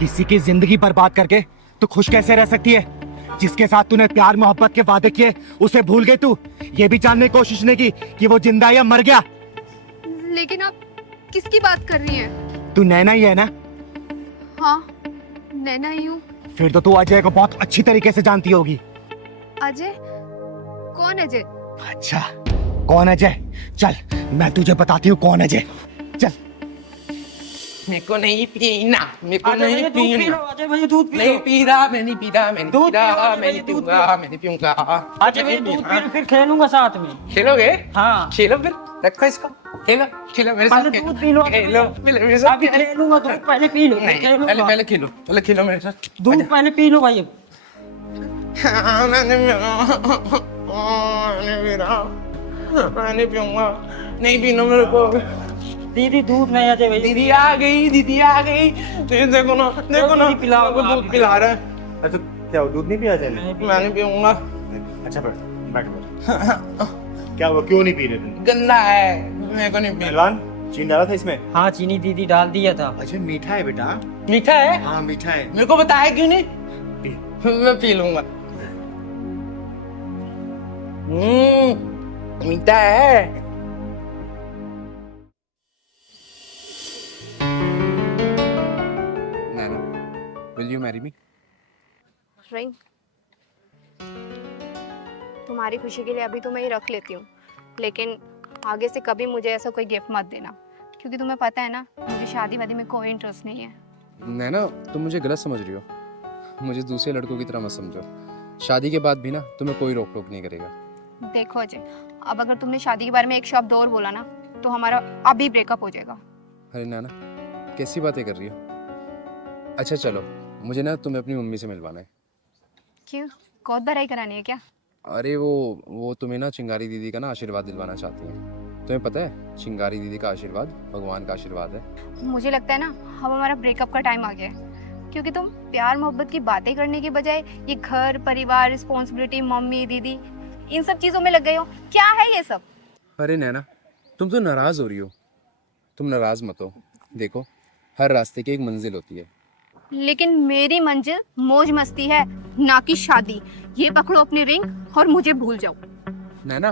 किसी की जिंदगी बर्बाद करके तू खुश कैसे रह सकती है? जिसके साथ तूने प्यार मोहब्बत के वादे किए उसे भूल गई तू। ये भी जानने की कोशिश नहीं की कि वो जिंदा है या मर गया। लेकिन आप किसकी बात कर रही हैं? तू नैना ही है ना? हाँ, नैना ही हूँ। फिर तो तू अजय को बहुत अच्छी तरीके से जानती होगी। अजय? कौन अजय? अच्छा, कौन अजय? चल मैं तुझे बताती हूँ कौन अजय। चल। मेरे को नहीं पीना, मेरे को अजय नहीं भैया दूध पी पीना। लो, अजय भैया दूध पी लो। नहीं पी रहा, मैं नहीं पी रहा, मैं नहीं दूध पी पी लो, रहा, अजय मैं भैया, नहीं दूध पीऊंगा, मैं नहीं पीऊंगा। अजय भैया दूध पी लो, फिर खेलूंगा साथ में। खेलोगे? हाँ। खेलो फिर, रखो इसको। खेलो, खेलो मेरे साथ। पहले दूध पी लो, खेलो, मेरे साथ। अभी खेलूंगा, दूध पहले पी लो, फिर नहीं, खेलूंगा। पहले खेलो, पहले खेलो मेरे साथ। दूध पहले पी लो भाई। मैंने पीऊंगा, नहीं पीना मेरे को। दीदी दूध नहीं, अजय भैया। दीदी आ गई, दीदी आ गई। देखो ना, देखो ना, दीदी पिलाओ, मेरे को दूध पिला रहा है। अच्छा क्या दूध नहीं पिया जाए? मैं नहीं पीऊंगा। अच्छा बैठ बैठ। क्या हुआ, क्यों नहीं पी रहे तुम? गंदा है, मेरे को नहीं पीना। पहलवान चीनी डाला था इसमें? हाँ, चीनी दीदी डाल दिया था। अच्छा मीठा है बेटा। मीठा है? हाँ मीठा है। मेरे को बताया क्यों नहीं? मैं पी लूंगा। मीठा है। नैना, will you marry me? Ring, तुम्हारी खुशी के लिए अभी तो मैं ये रख लेती हूँ, लेकिन आगे से कभी मुझे ऐसा कोई गिफ्ट मत देना, क्योंकि तुम्हें पता है ना मुझे शादी वादी में कोई इंटरेस्ट नहीं है। नैना, तुम मुझे गलत समझ रही हो। मुझे दूसरे लड़कों की तरह मत समझो। शादी के बाद भी ना तुम्हें कोई रोक टोक नहीं करेगा। देखो अजय, अब अगर तुमने शादी के बारे में एक शब्द और बोला ना तो हमारा अभी ब्रेकअप हो जाएगा। अरे नैना, कैसी बातें कर रही हो? अच्छा चलो, मुझे ना तुम्हें अपनी मम्मी से मिलवाना है। क्यों, कौत भराई करानी है क्या? अरे वो तुम्हें ना चिंगारी दीदी का ना आशीर्वाद दिलवाना चाहती है। तुम्हें पता है, चिंगारी दीदी का आशीर्वाद भगवान का आशीर्वाद है। मुझे लगता है ना अब हमारा ब्रेकअप का टाइम आ गया है, क्योंकि तुम प्यार मोहब्बत की बातें करने के बजाय ये घर परिवार रिस्पॉन्सिबिलिटी मम्मी दीदी इन सब चीजों में लग गए हो। क्या है ये सब? अरे नैना, तुम तो नाराज़ हो रही हो। तुम नाराज़ मत हो। देखो, हर रास्ते की एक मंजिल होती है। लेकिन मेरी मंजिल मौज मस्ती है, ना कि शादी। ये पकड़ो अपनी रिंग और मुझे भूल जाओ। नैना,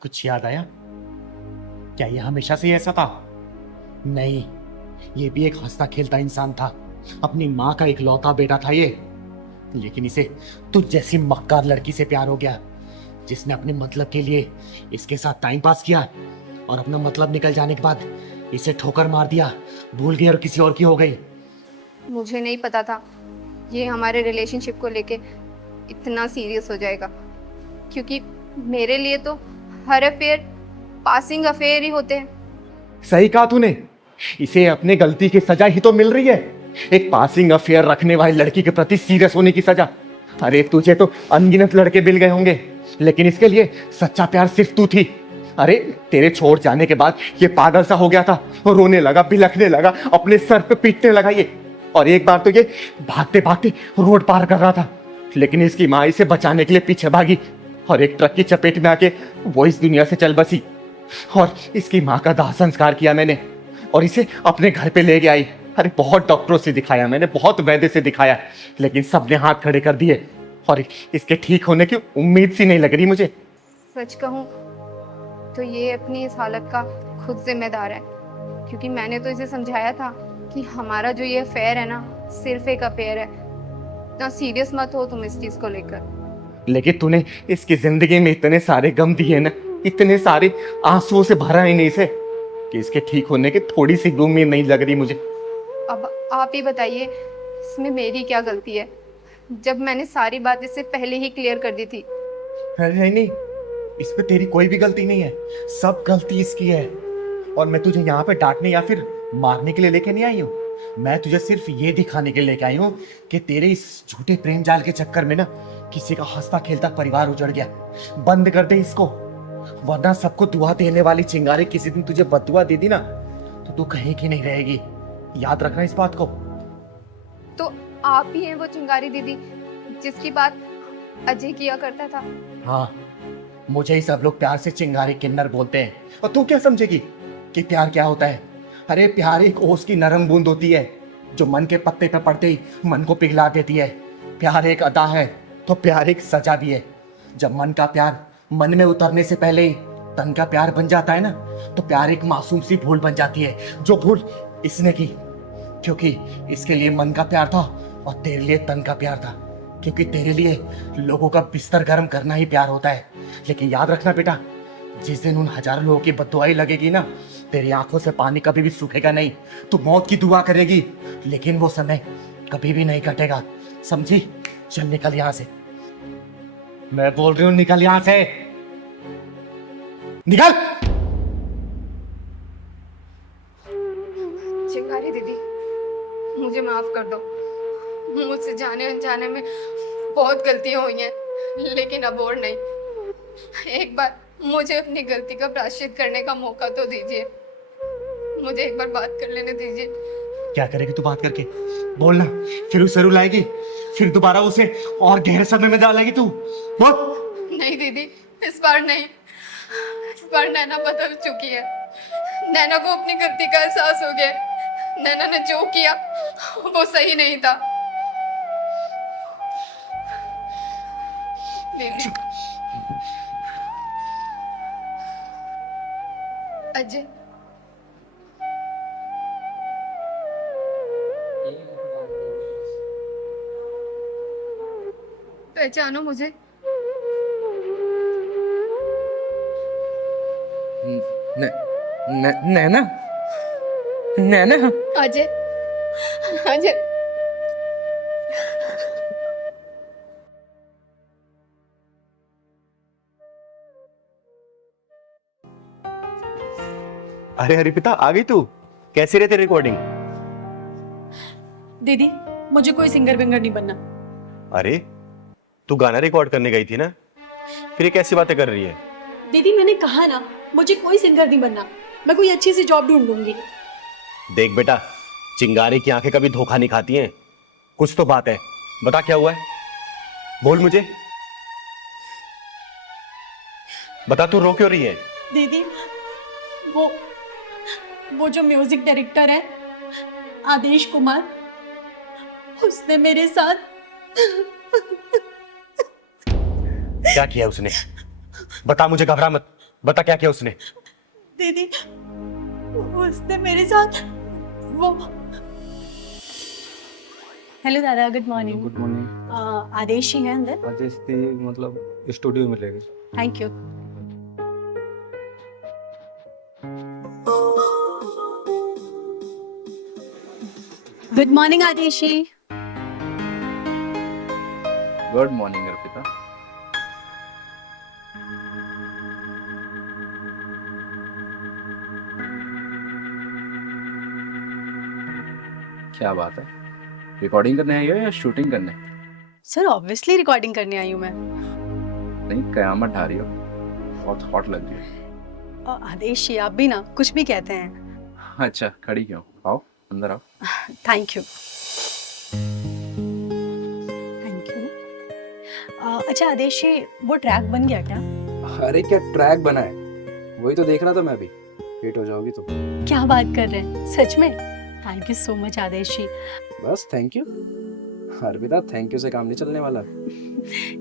कुछ याद आया? क्या ये हमेशा से ऐसा था? नहीं, ये भी एक हंसता खेलता इंसान था। अपनी माँ का इकलौता बेटा था ये। लेकिन इसे तुझ जैसी मक्कार लड़की से प्यार हो गया, जिसने अपने मतलब के लिए इसके साथ टाइम पास किया और अपना मतलब निकल जाने के बाद इसे ठोकर मार दिया, भूल गई और किसी और की हो गई। मुझे नहीं पता था ये हमारे रिलेशनशिप को लेके इतना सीरियस हो जाएगा, क्योंकि मेरे लिए तो हर अफेयर पासिंग अफेयर ही होते हैं। सही कहा तूने, इसे अपने गलती की सजा ही तो मिल रही है। एक पासिंग अफेयर रखने वाली लड़की के प्रति सीरियस होने की सजा। अरे तुझे तो अनगिनत लड़के मिल गए होंगे, लेकिन इसके लिए सच्चा प्यार सिर्फ तू थी। अरे तेरे छोड़ जाने के बाद ये पागल सा हो गया था, रोने लगा, बिलखने लगा, अपने सर पे पीटने लगा ये। और एक बार तो ये भागते भागते रोड पार कर रहा था, लेकिन इसकी माँ इसे बचाने के लिए पीछे भागी और एक ट्रक की चपेट में आके वो इस दुनिया से चल बसी। और इसकी माँ का दाह संस्कार किया मैंने और इसे अपने घर पे ले गया आई। अरे बहुत डॉक्टरों से दिखाया मैंने, बहुत वैद्य से दिखाया, लेकिन सबने हाथ खड़े कर दिए और इसके ठीक होने की उम्मीद सी नहीं लग रही मुझे। सच कहूँ तो ये अपनी इस हालत का खुद जिम्मेदार है, क्योंकि मैंने तो इसे समझाया था कि हमारा जो ये अफेयर है ना सिर्फ एक अफेयर है, ना सीरियस मत हो तुम इस चीज को लेकर। लेकिन तूने इसकी जिंदगी में इतने सारे गम दिए ना, इतने सारे आंसुओं से भरा ही नहीं इसे, कि इसके ठीक होने की थोड़ी सी उम्मीद नहीं लग रही मुझे। अब आप ही बताइए इसमें मेरी क्या गलती है, जब मैंने सारी बात इससे पहले ही क्लियर कर दी थी। नहीं नहीं, इसमें तेरी कोई भी गलती नहीं है, सब गलती इसकी है। और मैं तुझे यहाँ पे डांटने या फिर मारने के लिए लेके नहीं आई हूँ, मैं तुझे सिर्फ ये दिखाने के लिए लेके आई हूँ कि तेरे इस झूठे प्रेम जाल के चक्कर में ना किसी का हंसता खेलता परिवार उजड़ गया। बंद कर दे इसको, वरना सबको दुआ देने वाली चिंगारी किसी दिन तुझे बददुआ दे दी ना तो तू कहीं की नहीं रहेगी। याद रखना इस बात को। तो आप ही हैं वो चिंगारी दीदी जिसकी बात अजय किया करता था? हाँ, मुझे ही सब लोग प्यार से चिंगारी किन्नर बोलते हैं। और तू क्या समझेगी कि प्यार क्या होता है। अरे प्यार एक ओस की नरम बूंद होती है जो मन के पत्ते पे पड़ते ही मन को पिघला देती है। प्यार एक अदा है तो प्यार एक सजा भी है। जब मन का प्यार मन में उतरने से पहले ही तन का प्यार बन जाता है ना, तो प्यार एक मासूम सी भूल बन जाती है, जो भूल इसने की क्योंकि इसके लिए मन का प्यार था और तेरे लिए तन का प्यार था, क्योंकि तेरे लिए लोगों का बिस्तर गर्म करना ही प्यार होता है। लेकिन याद रखना बेटा, जिस दिन उन हजारों लोगों की बददुआई लगेगी ना, तेरी आंखों से पानी कभी भी सूखेगा नहीं। तू मौत की दुआ करेगी लेकिन वो समय कभी भी नहीं कटेगा, समझी? चल निकल यहां से, मैं बोल रही हूं निकल यहां से, निकल। चिंगारी दीदी, मुझे माफ कर दो। मुझसे जाने अनजाने में बहुत गलतियां हुई हैं, लेकिन अब और नहीं। एक बार मुझे अपनी गलती का प्रायश्चित करने का मौका तो दीजिए। मुझे एक बार बात कर लेने दीजिए। क्या करेगी तू बात करके? बोलना, फिर उसे रुलाएगी, फिर दोबारा उसे और गहरे सदमे में डालेगी तू? बोल। नहीं दीदी, इस बार नहीं। इस बार नैना बदल चुकी है। नैना को अपनी गलती का एहसास हो गया। नैना ने जो किया वो सही नहीं था। दीदी, अजय, पहचानो मुझे? नैना, नैना, अजय, अजय, अरे हरिपिता, आ गई तू? कैसी रहती रिकॉर्डिंग? दीदी, मुझे कोई सिंगर विंगर नहीं बनना। अरे तू गाना रिकॉर्ड करने गई थी ना, फिर ये कैसी बातें कर रही है? दीदी, मैंने कहा ना, मुझे कोई सिंगर नहीं बनना। मैं कोई अच्छी सी जॉब ढूंढ लूंगी। देख बेटा, चिंगारी की आंखें कभी धोखा नहीं खाती हैं। कुछ तो बात है, बता क्या हुआ है? बोल मुझे, बता, तू रो क्यों रही है? दीदी, वो जो म्यूजिक डायरेक्टर है आदेश कुमार, उसने मेरे साथ क्या किया उसने? बता मुझे, घबरा मत, बता क्या किया उसने? दीदी, उसने मेरे साथ वो। हेलो दादा, good morning. Good morning. Adesh ही है अंदर? आदेश थी, मतलब स्टूडियो में रहेगी। Thank you. Good morning Adeshi. Good morning Arpita. क्या बात है, रिकॉर्डिंग करने आई हो या शूटिंग करने? सर ऑब्वियसली रिकॉर्डिंग करने आई हूँ मैं। नहीं, कयामत ढा रही हो, बहुत हॉट लग रही हो। आदेश जी, आप भी ना कुछ भी कहते हैं। अच्छा, खड़ी क्यों? आओ अंदर आओ। Thank you. Thank you. अच्छा आदेश जी, वो ट्रैक बन गया क्या? अरे क्या ट्रैक बना है, वही तो देख रहा था मैं भी। हिट हो जाओगी तुम। क्या बात कर रहे हैं, सच में? थैंक यू सो मच आदेश जी। बस thank you? Arpita, thank you से काम नहीं चलने वाला।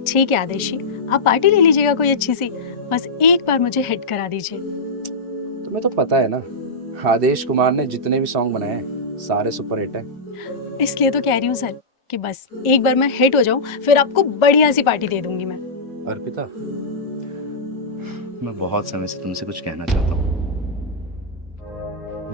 ठीक है आदेश जी, आप पार्टी ले लीजिएगा कोई अच्छी सी, बस एक बार मुझे हिट करा दीजिए। तुम्हें तो पता है ना, आदेश कुमार ने जितने भी सॉन्ग बनाए हैं सारे सुपर हिट हैं। इसलिए तो कह रही हूँ सर कि बस एक बार मैं हिट हो जाऊं, फिर आपको बढ़िया सी पार्टी दे दूंगी मैं। अर्पिता, मैं बहुत समय से तुमसे कुछ कहना चाहता हूँ।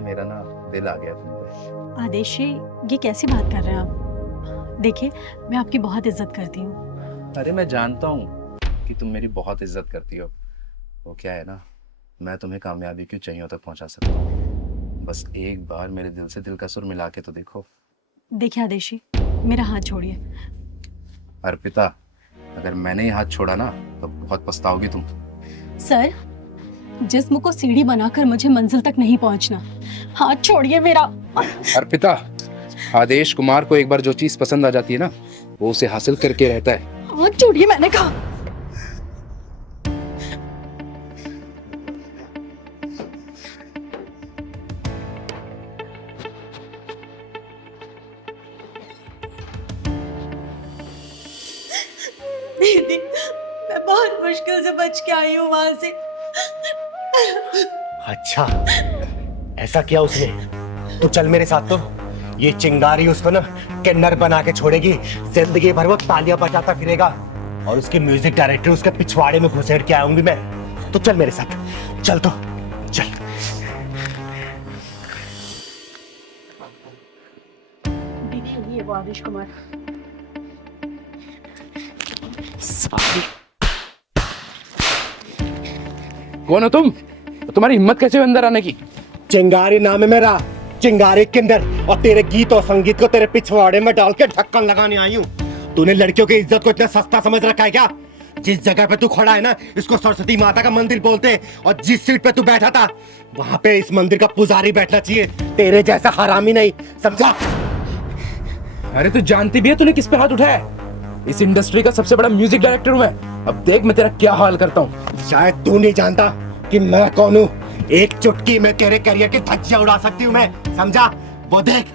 मेरा ना दिल आ गया तुम पे। आदेश जी, ये कैसी बात कर रहे हैं आप? देखिए, मैं आपकी बहुत इज्जत करती हूँ। अरे मैं जानता हूँ कि तुम मेरी बहुत इज्जत करती हो। वो क्या है ना, मैं तुम्हें कामयाबी की ऊंचाइयों तक पहुंचा सकता हूँ। बस एक बार मेरे दिल से दिल का सुर मिला के तो देखो। देखिए आदेश जी, मेरा हाथ छोड़िए। अर्पिता, अगर मैंने ये हाथ छोड़ा ना तो बहुत पछताओगी तुम। सर, जिस्म को सीढ़ी बनाकर मुझे मंजिल तक नहीं पहुंचना। हाथ छोड़िए मेरा। अर्पिता, आदेश कुमार को एक बार जो चीज पसंद आ जाती है ना, वो उसे हासिल करके रहता है। हाथ छोड़िए, मैंने कहा। बहुत मुश्किल से बच के आई हूँ वहां से। अच्छा, ऐसा किया उसने? तो चल मेरे साथ। तो ये चिंगारी उसको ना किन्नर बना के छोड़ेगी, जिंदगी भर वो तालियां बजाता फिरेगा और उसके म्यूजिक डायरेक्टर उसके पिछवाड़े में घुसेड़ के आऊंगी मैं। तो चल मेरे साथ, चल तो चल। दीदी ये वो आदेश कुमार। कौन हो तुम? तुम्हारी हिम्मत कैसे हुई अंदर आने की? चिंगारी नाम है मेरा, चिंगारी किन्नर, और तेरे गीत और संगीत को तेरे पिछवाड़े में डाल के ढक्कन लगाने आई हूँ। तूने लड़कियों की इज्जत को इतना सस्ता समझ रखा है क्या? जिस जगह पे तू खड़ा है ना, इसको सरस्वती माता का मंदिर बोलते हैं, और जिस सीट पे तू बैठा था वहां पे इस मंदिर का पुजारी बैठना चाहिए, तेरे जैसा हरामी नहीं, समझा? अरे तू जानती भी है तूने किस पे हाथ उठाया है? इस इंडस्ट्री का सबसे बड़ा म्यूजिक डायरेक्टर हूं मैं। अब देख मैं तेरा क्या हाल करता हूँ। शायद तू नहीं जानता कि मैं कौन हूँ। एक चुटकी में तेरे करियर की धज्जियां उड़ा सकती हूँ मैं, समझा? वो देख,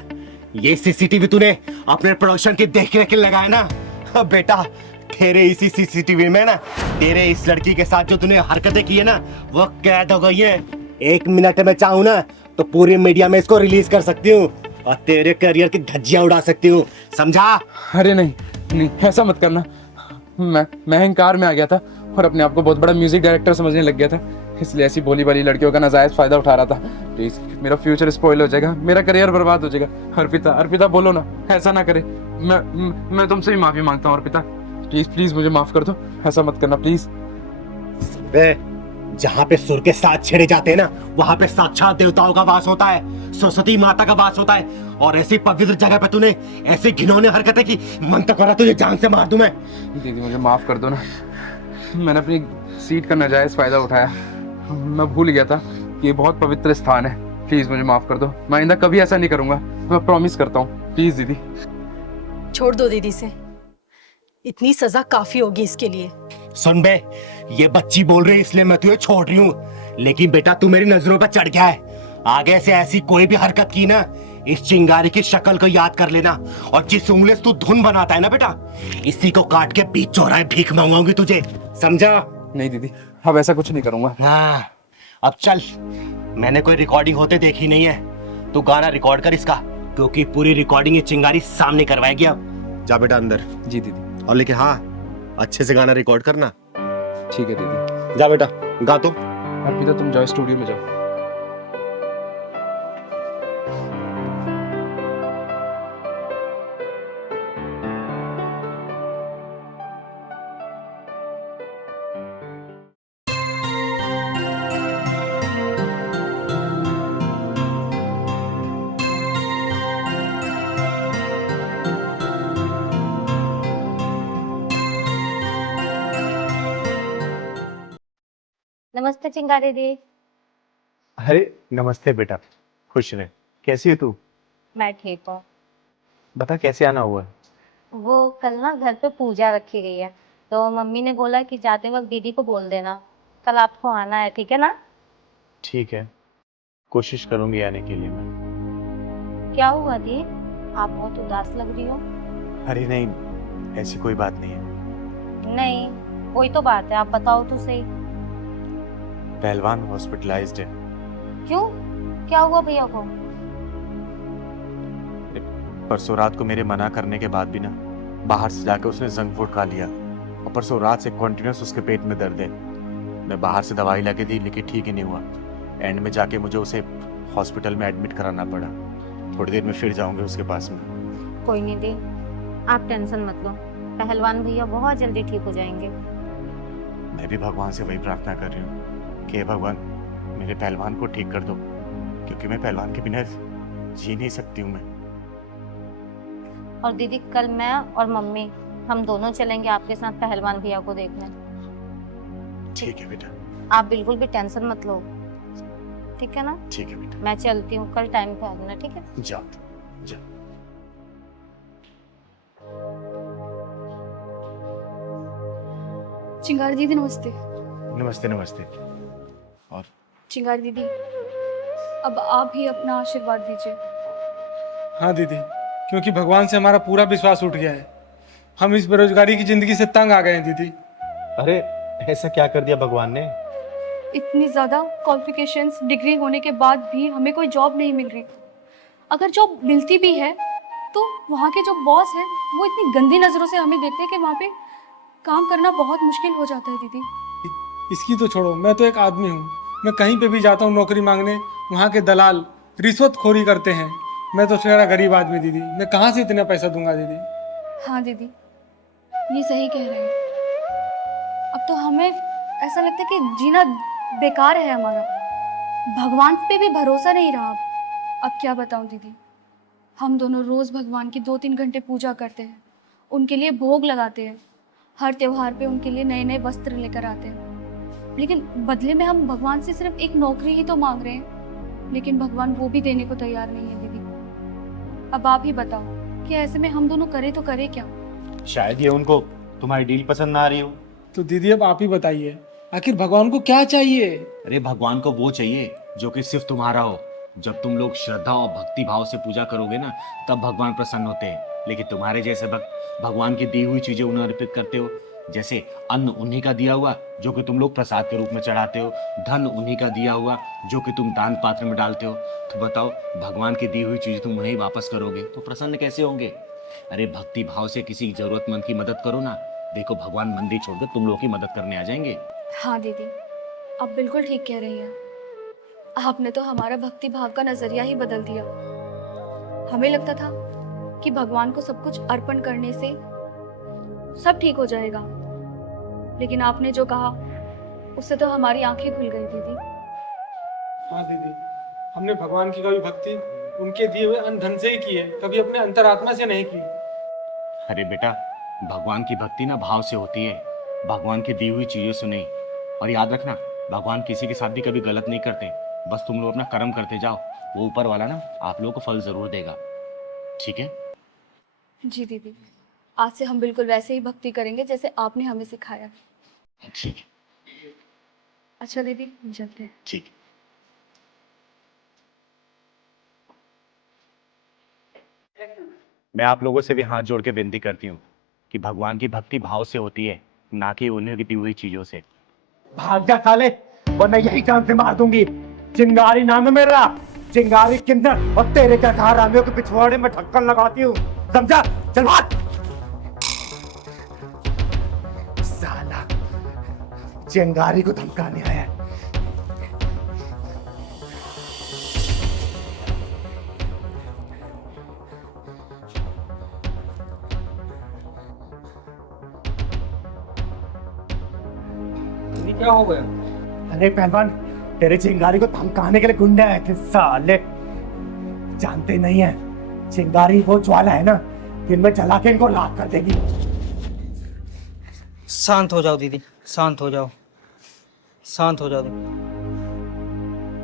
ये सीसीटीवी तूने अपने प्रोडक्शन की देखरेख के लगाया ना। अब बेटा, तेरे इसी सीसीटीवी में ना तेरे इस लड़की के साथ जो तूने हरकतें की है ना, वो कैद हो गई है। 1 मिनट में चाहूँ ना तो पूरी मीडिया में इसको रिलीज कर सकती हूँ और तेरे करियर की धज्जियां उड़ा सकती हूँ, समझा? अरे नहीं नहीं, ऐसा मत करना। मैं अहंकार में आ गया था और अपने आप को बहुत बड़ा म्यूजिक डायरेक्टर समझने लग गया था, इसलिए ऐसी भोली भाली लड़कियों का नाजायज फायदा उठा रहा था। प्लीज, मेरा फ्यूचर स्पॉइल हो जाएगा, मेरा करियर बर्बाद हो जाएगा। अर्पिता, अर्पिता बोलो ना, ऐसा ना करे। मैं तुमसे भी माफी मांगता हूँ अर्पिता, प्लीज प्लीज मुझे माफ कर दो, ऐसा मत करना प्लीज। जहाँ पे सुर के साथ छेड़े जाते हैं ना, वहाँ पे साक्षात देवताओं का वास होता है, सरस्वती माता का वास होता है। और ऐसी पवित्र जगह पे तूने ऐसी घिनौनी हरकतें की, मन तो करा तुझे जान से मार दूं मैं। दीदी मुझे माफ कर दो ना, मैंने अपनी सीट का नाजायज फायदा उठाया। मैं भूल गया था कि ये बहुत पवित्र स्थान है। प्लीज मुझे माफ कर दो, मैं आइंदा कभी ऐसा नहीं करूंगा, मैं प्रॉमिस करता हूँ। प्लीज दीदी। छोड़ दो दीदी से, इतनी सजा काफी होगी इसके लिए। सुन बे, ये बच्ची बोल रही है इसलिए मैं तुझे छोड़ रही हूँ, लेकिन बेटा तू मेरी नजरों पर चढ़ गया है। आगे से ऐसी कोई भी हरकत की ना, इस चिंगारी की शक्ल को याद कर लेना, और जिस उंगली से तू धुन बनाता है ना बेटा, इसी को काट के बीच चौराहे भीख मांगूंगी तुझे, समझा? नहीं दीदी, अब ऐसा कुछ नहीं करूंगा। हाँ, अब चल, मैंने कोई रिकॉर्डिंग होते देखी नहीं है, तू गाना रिकॉर्ड कर इसका, क्योंकि पूरी रिकॉर्डिंग ये चिंगारी सामने करवाएगी। अब जा बेटा अंदर। जी दीदी। और लेकिन हाँ, अच्छे से गाना रिकॉर्ड करना। ठीक है दीदी। जा बेटा, गा तो। अर्पिता तुम जाओ स्टूडियो में जाओ। नमस्ते चिंगारी दी। अरे नमस्ते बेटा, खुश रहे। कैसी है तू? मैं ठीक हूँ। बता कैसे आना हुआ है? वो कल ना घर पे पूजा रखी गई है, तो मम्मी ने बोला कि जाते वक्त दीदी को बोल देना कल आपको आना है, ठीक है ना? ठीक है, कोशिश करूंगी आने के लिए मैं। क्या हुआ दी, आप बहुत उदास लग रही हो। अरे नहीं, ऐसी कोई बात नहीं है। नहीं, कोई तो बात है, आप बताओ तो सही। पहलवान हॉस्पिटलाइज्ड है। क्यों, क्या हुआ भैया को? परसों रात को मेरे मना करने के बाद भी ना, बाहर से जाकर उसने जंग फूड खा लिया, और परसों रात से कॉन्टिन्यूस उसके पेट में दर्द है। मैं बाहर से दवाई लाके दी लेकिन ठीक ही नहीं हुआ। एंड में जाके मुझे उसे हॉस्पिटल में एडमिट कराना पड़ा। थोड़ी देर में फिर जाऊंगे उसके पास में। कोई नहीं दी, आप टेंशन मत लो, पहलवान भैया बहुत जल्दी ठीक हो जाएंगे। मैं भी भगवान से वही प्रार्थना कर रही हूँ कि हे भगवान मेरे पहलवान को ठीक कर दो, क्योंकि मैं पहलवान के बिना जी नहीं सकती हूँ मैं। और दीदी कल मैं और मम्मी हम दोनों चलेंगे आपके साथ पहलवान भैया को देखने। ठीक है बेटा। आप बिल्कुल भी टेंशन मत लो, ठीक है ना? ठीक है बेटा। मैं चलती हूँ, कल टाइम पे आ जाना, ठीक है? जाओ जाओ। चिंगारी दीदी नमस्ते। नमस्ते नमस्ते। और चिंगारी दीदी, अब आप ही अपना आशीर्वाद दीजिए। हाँ दीदी, क्योंकि भगवान से हमारा पूरा विश्वास उठ गया है। हम इस बेरोजगारी की जिंदगी से तंग आ गए हैं दीदी। अरे ऐसा क्या कर दिया भगवान ने? इतनी ज़्यादा क्वालिफिकेशंस डिग्री होने के बाद भी हमें कोई जॉब नहीं मिल रही। अगर जॉब मिलती भी है तो वहाँ के जो बॉस हैं वो इतनी गंदी नज़रों से हमें देखते हैं कि वहाँ पे काम करना बहुत मुश्किल हो जाता है दीदी। इसकी तो छोड़ो, मैं तो एक आदमी हूँ। मैं कहीं पे भी जाता हूँ नौकरी मांगने, वहाँ के दलाल रिश्वतखोरी करते हैं। मैं तो तेरा गरीब आदमी दीदी, मैं कहाँ से इतना पैसा दूंगा दीदी? हाँ दीदी, ये सही कह रहे हैं। अब तो हमें ऐसा लगता है कि जीना बेकार है हमारा। भगवान पे भी भरोसा नहीं रहा अब क्या बताऊं दीदी। हम दोनों रोज़ भगवान की 2-3 घंटे पूजा करते हैं, उनके लिए भोग लगाते हैं, हर त्योहार पे उनके लिए नए नए वस्त्र लेकर आते हैं, लेकिन बदले में हम भगवान से सिर्फ एक नौकरी ही तो मांग रहे हैं, लेकिन भगवान वो भी देने को तैयार नहीं है दीदी। अब आप ही बताओ कि ऐसे में हम दोनों करें तो करें क्या? शायद ये उनको तुम्हारी डील पसंद ना आ रही हो। तो दीदी अब आप ही बताइए, आखिर भगवान को क्या चाहिए? अरे भगवान को वो चाहिए जो कि सिर्फ तुम्हारा हो। जब तुम लोग श्रद्धा और भक्ति भाव से पूजा करोगे ना, तब भगवान प्रसन्न होते हैं। लेकिन तुम्हारे जैसे भक्त भगवान की दी हुई चीजें उन्हें अर्पित करते हो, जैसे अन्न उन्हीं का दिया हुआ जो कि तुम लोग प्रसाद के रूप में चढ़ाते हो, धन उन्हीं का दिया हुआ जो कि तुम दान पात्र में डालते हो। तो बताओ, भगवान की दी हुई चीज तुम उन्हें वापस करोगे तो प्रसन्न कैसे होंगे? अरे भक्ति भाव से किसी जरूरतमंद की मदद करो ना। देखो, भगवान मंदिर छोड़कर तुम लोग की मदद करने आ जाएंगे। हाँ दीदी, आप बिल्कुल ठीक कह रही हैं। आपने तो हमारा भक्ति भाव का नजरिया ही बदल दिया। हमें लगता था कि भगवान को सब कुछ अर्पण करने से सब ठीक हो जाएगा, लेकिन आपने जो कहा उससे तो हमारी आंखें खुल गई दीदी। हाँ दीदी, हमने भगवान की कभी भक्ति उनके दिए हुए अन्न धन से ही की है, कभी अपने अंतरात्मा से नहीं की। अरे बेटा, भगवान की भक्ति ना भाव से होती है, भगवान की दी हुई चीजों से नहीं। और याद रखना, भगवान किसी के साथ भी कभी गलत नहीं करते। बस तुम लोग अपना कर्म करते जाओ, वो ऊपर वाला ना आप लोगों को फल जरूर देगा। ठीक है? जी दीदी, आज से हम बिल्कुल वैसे ही भक्ति करेंगे जैसे आपने हमें सिखाया। ठीक है। अच्छा दीदी, हम चलते हैं। ठीक। मैं आप लोगों से भी हाथ जोड़ के विनती करती हूँ कि भगवान की भक्ति भाव से होती है, ना कि उन्हें दी हुई चीजों से। भाग जा साले, वरना यही जान से मार दूंगी। चिंगारी नाम है मेरा, चिंगारी किन्नर, और तेरे जैसा हरामियों के पिछवाड़े में ढक्कन लगाती हूँ, समझा? चल भाग। साला चिंगारी को धमकाने आया है। क्या हो गया? अरे पहलवान, तेरे चिंगारी को धमकाने के लिए गुंडे आए थे साले। जानते नहीं है, चिंगारी वो ज्वाला है ना, जिनमें जला के इनको राख कर देगी। शांत हो जाओ दीदी, शांत हो जाओ, शांत हो जाओ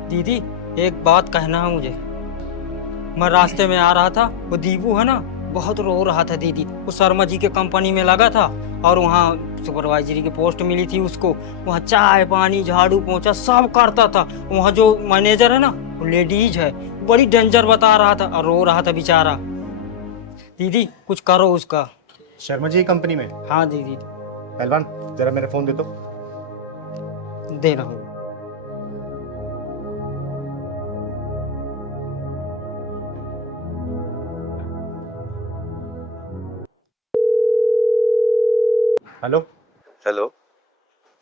दीदी। एक बात कहना है मुझे। मैं रास्ते में आ रहा था, वो दीपू है ना, बहुत रो रहा था दीदी। वो शर्मा जी के कंपनी में लगा था और वहाँ सुपरवाइजरी की पोस्ट मिली थी उसको। वहाँ चाय पानी झाड़ू पोंछा सब करता था। वहाँ जो मैनेजर है ना, वो लेडीज है, बड़ी डेंजर बता रहा था और रो रहा था बेचारा। दीदी कुछ करो उसका। शर्मा जी कंपनी में? हाँ दीदी। पहलवान, जरा मेरा फोन दे दो। दे रहा हूँ। हेलो। हेलो,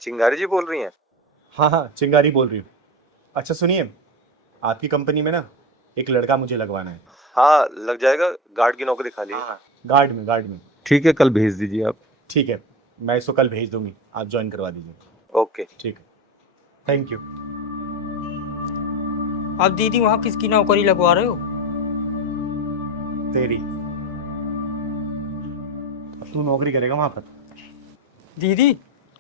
चिंगारी जी बोल रही हैं? हाँ हाँ, चिंगारी बोल रही हूँ। अच्छा सुनिए, आपकी कंपनी में ना एक लड़का मुझे लगवाना है। हाँ लग जाएगा, गार्ड की नौकरी खाली है। गार्ड में। ठीक है, कल भेज दीजिए आप। ठीक है, मैं इसको कल भेज दूंगी, आप ज्वाइन करवा दीजिए। ओके ठीक है, थैंक यू। आप दीदी वहाँ किसकी नौकरी लगवा रहे हो? तेरी। अब तू नौकरी करेगा वहां पर। दीदी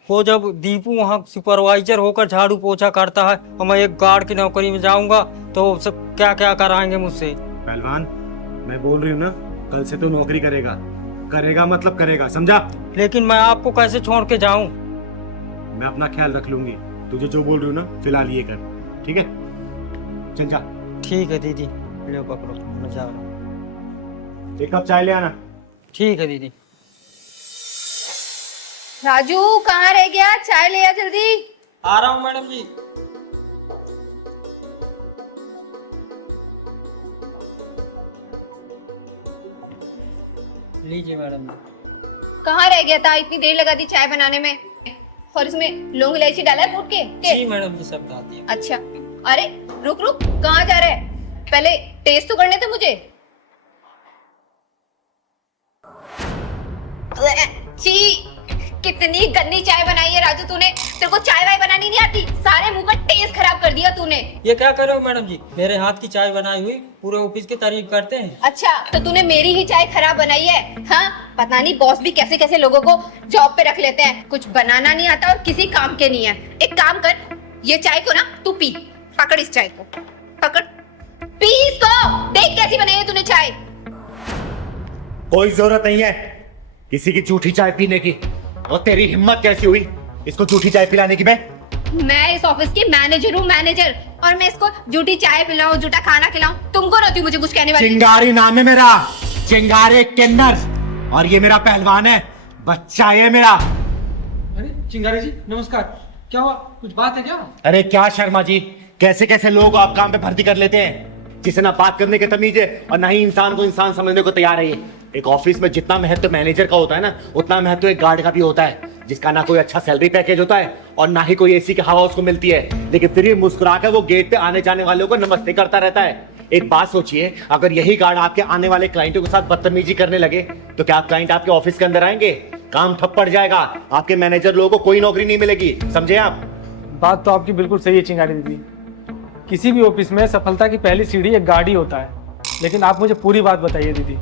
वो जब दीपू वहाँ सुपरवाइजर होकर झाड़ू पोछा करता है और मैं एक गार्ड की नौकरी में जाऊंगा तो सब क्या क्या कराएंगे मुझसे? पहलवान, मैं बोल रही हूँ ना, कल से तू नौकरी करेगा। करेगा मतलब करेगा, समझा? लेकिन मैं आपको कैसे छोड़ के जाऊं? मैं अपना ख्याल रख लूंगी। तुझे जो बोल रही हूँ ना, फिलहाल ये कर, ठीक है? चल जा। ठीक है दीदी, ले पकड़ो, मैं जा रहा हूँ। एक कप चाय ले आना। ठीक है दीदी। राजू कहाँ रह गया? चाय ले आ जल्दी। आ रहा हूँ मैडम जी। लीजिए मैडम जी। कहाँ रह गया था? इतनी देर लगा दी चाय बनाने में, और इसमें लौंग इलायची डाला है कूट के? जी मैडम जी, सब डाल दिया। अच्छा, अरे रुक रुक, कहाँ जा रहा है? पहले टेस्ट तो करने दे मुझे। छी, कितनी गंदी चाय बनाई है राजू तूने। तेरे को चाय वाय बनानी नहीं आती, सारे मुंह का टेस्ट खराब कर दिया तूने। ये क्या कर रहे हो मैडम जी? मेरे हाथ की चाय बनाई हुई पूरे ऑफिस की तारीफ करते हैं। अच्छा, तो तूने मेरी ही चाय खराब बनाई है? हाँ, पता नहीं बॉस भी कैसे कैसे लोगों को जॉब पे रख लेते हैं, कुछ बनाना नहीं आता और किसी काम के नहीं है। एक काम कर, ये चाय को ना तू पी, पकड़ इस चाय को, पकड़, पी इसको, देख कैसी बनाई है तूने चाय। कोई जरूरत नहीं है किसी की झूठी चाय पीने की। और तेरी हिम्मत कैसी हुई इसको झूठी चाय पिलाने की? मैं इस ऑफिस की मैनेजर हूँ, मैनेजर, और मैं इसको झूठी चाय पिलाऊं, झूठा खाना खिलाऊं? तुमको रहती हूँ मुझे कुछ कहने वाली? चिंगारी नाम है मेरा, चिंगारी किन्नर, और ये मेरा पहलवान है, बच्चा है मेरा। अरे चिंगारी जी नमस्कार, क्या हुआ, कुछ बात है क्या? अरे क्या शर्मा जी, कैसे कैसे लोग आप काम पे भर्ती कर लेते हैं, जिसे ना बात करने की तमीज है और ना ही इंसान को इंसान समझने को तैयार है। ये एक ऑफिस में जितना महत्व मैनेजर का होता है ना, उतना महत्व एक गार्ड का भी होता है, जिसका ना कोई अच्छा सैलरी पैकेज होता है और ना ही कोई एसी की हवा उसको मिलती है, लेकिन फिर भी मुस्कुराकर वो गेट पे आने जाने वालों को नमस्ते करता रहता है। एक बात सोचिए, अगर यही गार्ड आपके आने वाले क्लाइंटों के साथ बदतमीजी करने लगे तो क्या क्लाइंट आपके ऑफिस के अंदर आएंगे? काम ठप पड़ जाएगा, आपके मैनेजर लोगों को कोई नौकरी नहीं मिलेगी, समझे आप? बात तो आपकी बिल्कुल सही है चिंगारी दीदी, किसी भी ऑफिस में सफलता की पहली सीढ़ी एक गार्ड ही होता है। लेकिन आप मुझे पूरी बात बताइए दीदी।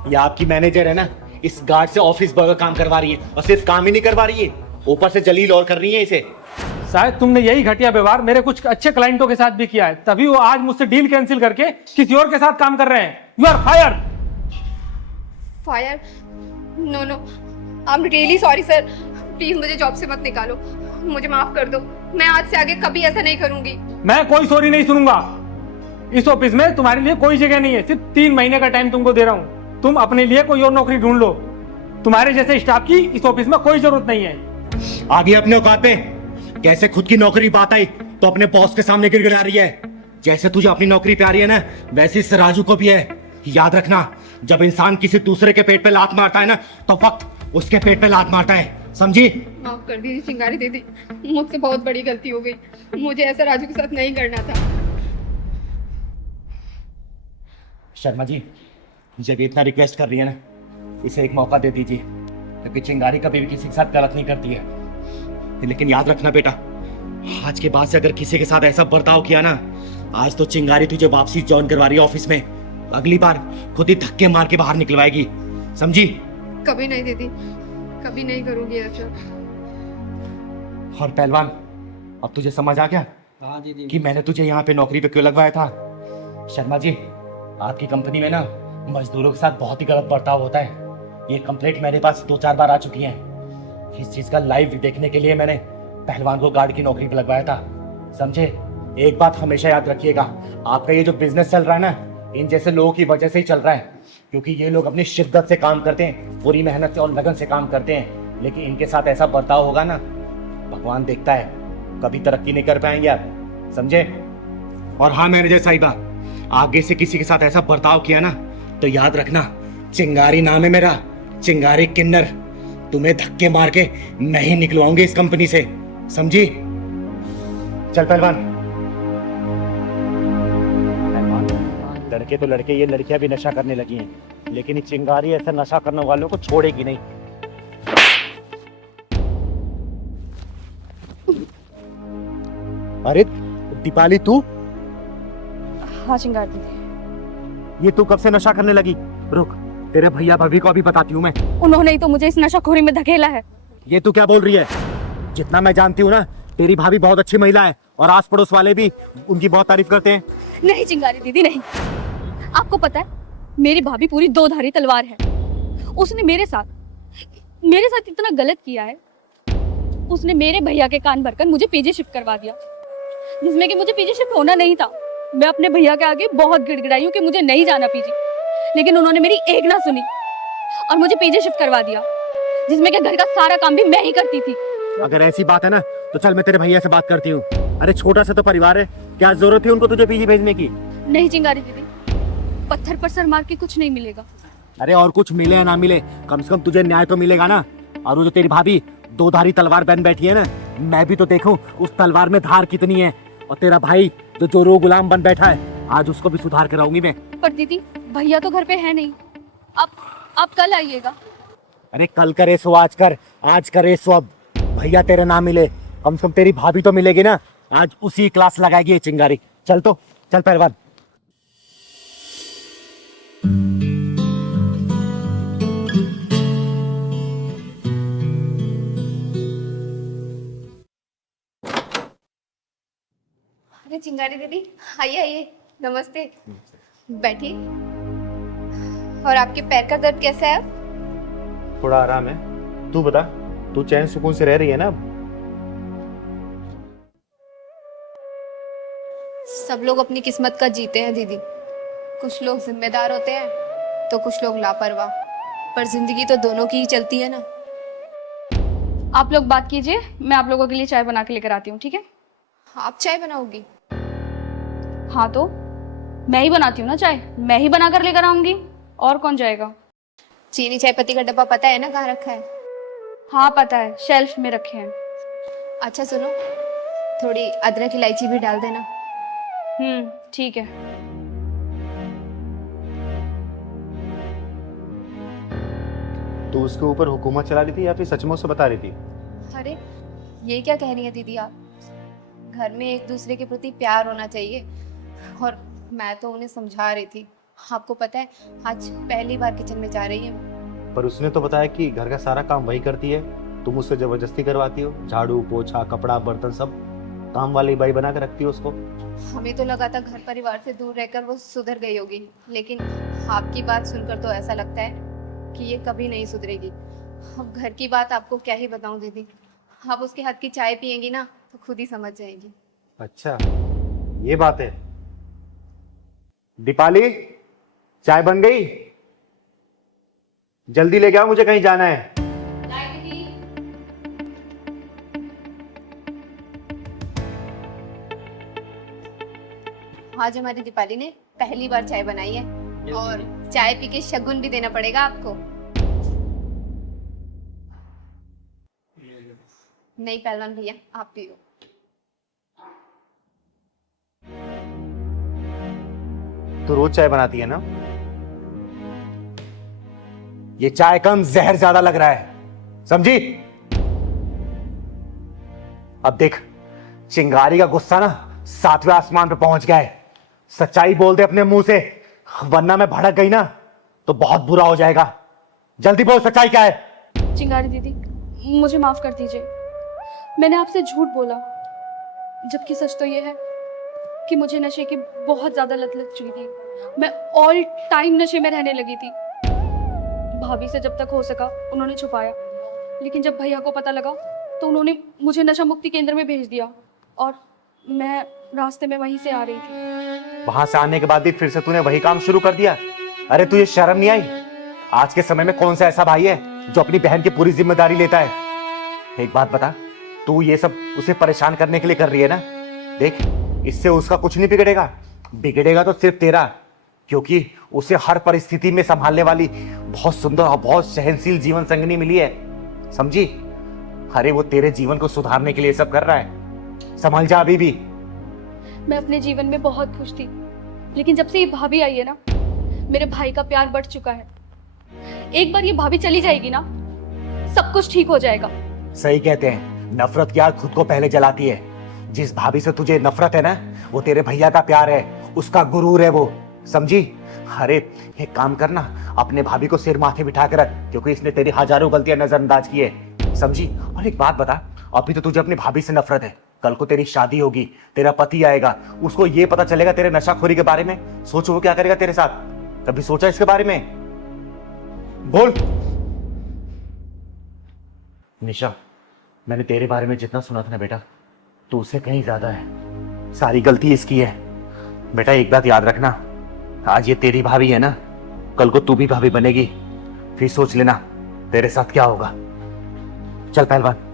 ये आपकी मैनेजर है ना, इस गार्ड से ऑफिस बर्गर काम करवा रही है, और सिर्फ काम ही नहीं करवा रही है, ऊपर से जलील और कर रही है इसे। शायद तुमने यही घटिया व्यवहार मेरे कुछ अच्छे क्लाइंटों के साथ भी किया है, तभी वो आज मुझसे डील कैंसिल करके किसी और के साथ काम कर रहे हैं। You are fire. Fire? No no, I am really sorry sir, please मुझे जॉब से मत निकालो, मुझे माफ कर दो, मैं आज से आगे कभी ऐसा नहीं करूंगी। मैं कोई सॉरी नहीं सुनूंगा। इस ऑफिस में तुम्हारे लिए कोई जगह नहीं है, सिर्फ 3 महीने का टाइम तुमको दे रहा हूँ, तुम अपने लिए कोई और नौकरी ढूंढ लो। तुम्हारे जैसे स्टाफ की इस ऑफिस में कोई जरूरत नहीं है। आगे अपने औकात पे, कैसे खुद की नौकरी बात आई तो अपने बॉस के सामने गिड़गिड़ा रही है। जैसे तुझे अपनी नौकरी प्यारी है ना, वैसे इस राजू को भी है। याद रखना, जब इंसान किसी दूसरे के पेट पे लात मारता है ना, तो वक्त उसके पेट पे लात मारता है, समझी? माफ कर दीजिए चिंगारी दीदी, मुझसे बहुत बड़ी गलती हो गई, मुझे ऐसा राजू के साथ नहीं करना था। शर्मा जी, जब इतना रिक्वेस्ट कर रही है ना, इसे एक मौका दे दीजिए, क्योंकि चिंगारी कभी भी किसी के साथ गलत नहीं करती है। लेकिन याद रखना बेटा, आज के बाद से अगर किसी के साथ ऐसा बर्ताव किया ना, आज तो चिंगारी तुझे वापसी ज्वाइन करवा रही है ऑफिस में, अगली बार खुद ही धक्के मार के बाहर निकलवाएगी, समझी? कभी नहीं दीदी, कभी नहीं करूंगी ऐसा। और पहलवान, अब तुझे समझ आ गया हाँ दीदी कि मैंने तुझे यहाँ पे नौकरी पे क्यों लगवाया था? शर्मा जी, आपकी कंपनी में ना मजदूरों के साथ बहुत ही गलत बर्ताव होता है। ये कंप्लेंट मेरे पास 2-4 बार आ चुकी है। इस चीज का लाइव देखने के लिए मैंने पहलवान को गार्ड की नौकरी पे लगवाया था, समझे? एक बात हमेशा याद रखिएगा, आपका ये जो बिजनेस चल रहा है ना, इन जैसे लोगों की वजह से ही चल रहा है, क्योंकि ये लोग अपनी शिद्दत से काम करते हैं, पूरी मेहनत से और लगन से काम करते हैं, लेकिन इनके साथ ऐसा बर्ताव होगा ना, भगवान देखता है, कभी तरक्की नहीं कर पाएंगे आप, समझे? और हाँ मैनेजर साहिबा, आगे से किसी के साथ ऐसा बर्ताव किया ना, तो याद रखना, चिंगारी नाम है मेरा, चिंगारी किन्नर, तुम्हें धक्के मार के नहीं निकलवाऊंगी इस कंपनी से, समझी? चल पहलवान। लड़के तो लड़के, ये लड़कियां भी नशा करने लगी हैं, लेकिन ये चिंगारी ऐसा नशा करने वालों को छोड़ेगी नहीं। अरे दीपाली, तू? हाँ चिंगारी दीदी। ये तू कब से नशा करने लगी? रुक, तेरे भैया भाभी को अभी बताती हूँ मैं। उन्होंने ही तो मुझे इस नशाखोरी में धकेला है। ये तू क्या बोल रही है? जितना मैं जानती हूँ ना, तेरी भाभी बहुत अच्छी महिला है और आस पड़ोस वाले भी उनकी बहुत तारीफ करते हैं। नहीं चिंगारी दीदी नहीं, आपको पता है मेरी भाभी पूरी 2-धारी तलवार है। उसने मेरे साथ इतना गलत किया है, उसने मेरे भैया के कान भरकर मुझे पीजी शिफ्ट करवा दिया, जिसमें कि मुझे पीजी शिफ्ट होना नहीं था। मैं अपने भैया के आगे बहुत गिड़गिड़ाई हूँ कि मुझे नहीं जाना पीजी, लेकिन उन्होंने मेरी एक ना सुनी और मुझे पीजी शिफ्ट करवा दिया। जिसमें कि घर का सारा काम भी मैं ही करती थी। अगर ऐसी बात है ना तो चल मैं तेरे भैया से बात करती हूँ। अरे छोटा सा तो परिवार है, क्या जरूरत थी उनको तुझे पीजी भेजने की? नहीं चिंगारी दीदी, पत्थर पर सर मार के कुछ नहीं मिलेगा। अरे और कुछ मिले या ना मिले, कम से कम तुझे न्याय तो मिलेगा ना। और वो जो तेरी भाभी दो धारी तलवार बन बैठी है ना, मैं भी तो देखूं उस तलवार में धार कितनी है। और तेरा भाई जो चोरों गुलाम बन बैठा है, आज उसको भी सुधार कराऊंगी मैं। पर दीदी भैया तो घर पे है नहीं, आप कल आइएगा। अरे कल करे सो आज कर, आज करे सो अब। भैया तेरे ना मिले, कम से कम तेरी भाभी तो मिलेगी ना। आज उसी क्लास लगाएगी ये चिंगारी। चल तो चल पहलवान। अरे चिंगारी दीदी, आइए आइए, नमस्ते, बैठिए। और आपके पैर का दर्द कैसा है अब? थोड़ा आराम है। तू बता, तू चैन सुकून से रह रही है ना अब? सब लोग अपनी किस्मत का जीते हैं दीदी। कुछ लोग जिम्मेदार होते हैं तो कुछ लोग लापरवाह, पर जिंदगी तो दोनों की ही चलती है ना। आप लोग बात कीजिए, मैं आप लोगों के लिए चाय बना के लेकर आती हूँ, ठीक है? आप चाय बनाओगी? हाँ तो मैं ही बनाती हूँ ना चाय, मैं ही बना कर लेकर आऊंगी, और कौन जाएगा? चीनी चाय पत्ती का डब्बा पता है ना कहाँ रखा है? हाँ पता है, शेल्फ में रखे हैं। अच्छा सुनो, थोड़ी अदरक इलायची भी डाल देना। ठीक है। तू उसके ऊपर हुकूमत चला रही थी या फिर सचमुच से बता रही थी? अरे ये क्या कह रही है दीदी आप? घर में एक दूसरे के प्रति प्यार होना चाहिए, और मैं तो उन्हें समझा रही थी। आपको पता है आज पहली बार किचन में जा रही है। पर उसने तो बताया कि घर का सारा काम वही करती है, तुम उससे जबरदस्ती करवाती हो। झाड़ू पोछा कपड़ा बर्तन सब काम वाली बाई बना कर रखती हो उसको। हमें तो लगा था घर परिवार से दूर रहकर वो सुधर गई होगी, लेकिन आपकी बात सुनकर तो ऐसा लगता है कि ये कभी नहीं सुधरेगी। अब घर की बात आपको क्या ही बताऊं दीदी, आप उसके हाथ की चाय पियेंगी ना तो खुद ही समझ जाएगी। अच्छा ये बात है। दीपाली, चाय बन गई? जल्दी लेके आओ, मुझे कहीं जाना है। आज हमारी दीपाली ने पहली बार चाय बनाई है, और चाय पी के शगुन भी देना पड़ेगा आपको। नहीं पहलवान भैया, आप पियो। तो रोज चाय बनाती है ना? ये चाय कम जहर ज्यादा लग रहा है, समझी? अब देख, चिंगारी का गुस्सा ना 7वें आसमान पे पहुंच गया है। सच्चाई बोल दे अपने मुंह से, वरना मैं भड़क गई ना तो बहुत बुरा हो जाएगा। जल्दी बोल, सच्चाई क्या है? चिंगारी दीदी मुझे माफ कर दीजिए, मैंने आपसे झूठ बोला, जबकि सच तो ये है कि मुझे नशे की बहुत ज्यादा लत लग चुकी थी। मैं ऑल टाइम नशे में रहने लगी थी। भाभी से जब तक हो सका उन्होंने छुपाया, लेकिन जब भैया को पता लगा तो उन्होंने मुझे नशा मुक्ति केंद्र में भेज दिया, और मैं रास्ते में वहीं से आ रही थी। वहां से आने के बाद भी फिर से तूने वही काम शुरू कर दिया? अरे तुझे शर्म नहीं आई? आज के समय में कौन सा ऐसा भाई है जो अपनी बहन की पूरी जिम्मेदारी लेता है? एक बात बता, तू ये सब उसे परेशान करने के लिए कर रही है ना? देख, इससे उसका कुछ नहीं बिगड़ेगा, बिगड़ेगा तो सिर्फ तेरा, क्योंकि उसे हर परिस्थिति में संभालने वाली बहुत सुंदर और बहुत सहनशील जीवन संगिनी मिली है, समझी? अरे वो तेरे जीवन को सुधारने के लिए सब कर रहा है, संभल जा अभी भी। मैं अपने जीवन में बहुत खुश थी, लेकिन जब से ये भाभी आई है ना, मेरे भाई का प्यार बढ़ चुका है। एक बार ये भाभी चली जाएगी ना, सब कुछ ठीक हो जाएगा। सही कहते हैं, नफरत की आग खुद को पहले जलाती है। जिस भाभी से तुझे नफरत है ना, वो तेरे भैया का प्यार है, उसका गुरूर है वो, समझी? अरे एक काम करना, अपने भाभी को सिर माथे बिठा कर रख, क्योंकि इसने तेरी हजारों गलतियां नजरअंदाज की है, समझी? और एक बात बता, अभी तो तुझे अपनी भाभी से नफरत है, कल को तेरी शादी होगी, तेरा पति आएगा, उसको ये पता चलेगा तेरे नशाखोरी के बारे में, सोचो वो क्या करेगा तेरे साथ? कभी सोचा इसके बारे में? बोल। निशा, मैंने तेरे बारे में जितना सुना था ना बेटा, तो उससे कहीं ज्यादा है। सारी गलती इसकी है। बेटा एक बात याद रखना, आज ये तेरी भाभी है ना, कल को तू भी भाभी बनेगी, फिर सोच लेना तेरे साथ क्या होगा। चल पहलवान।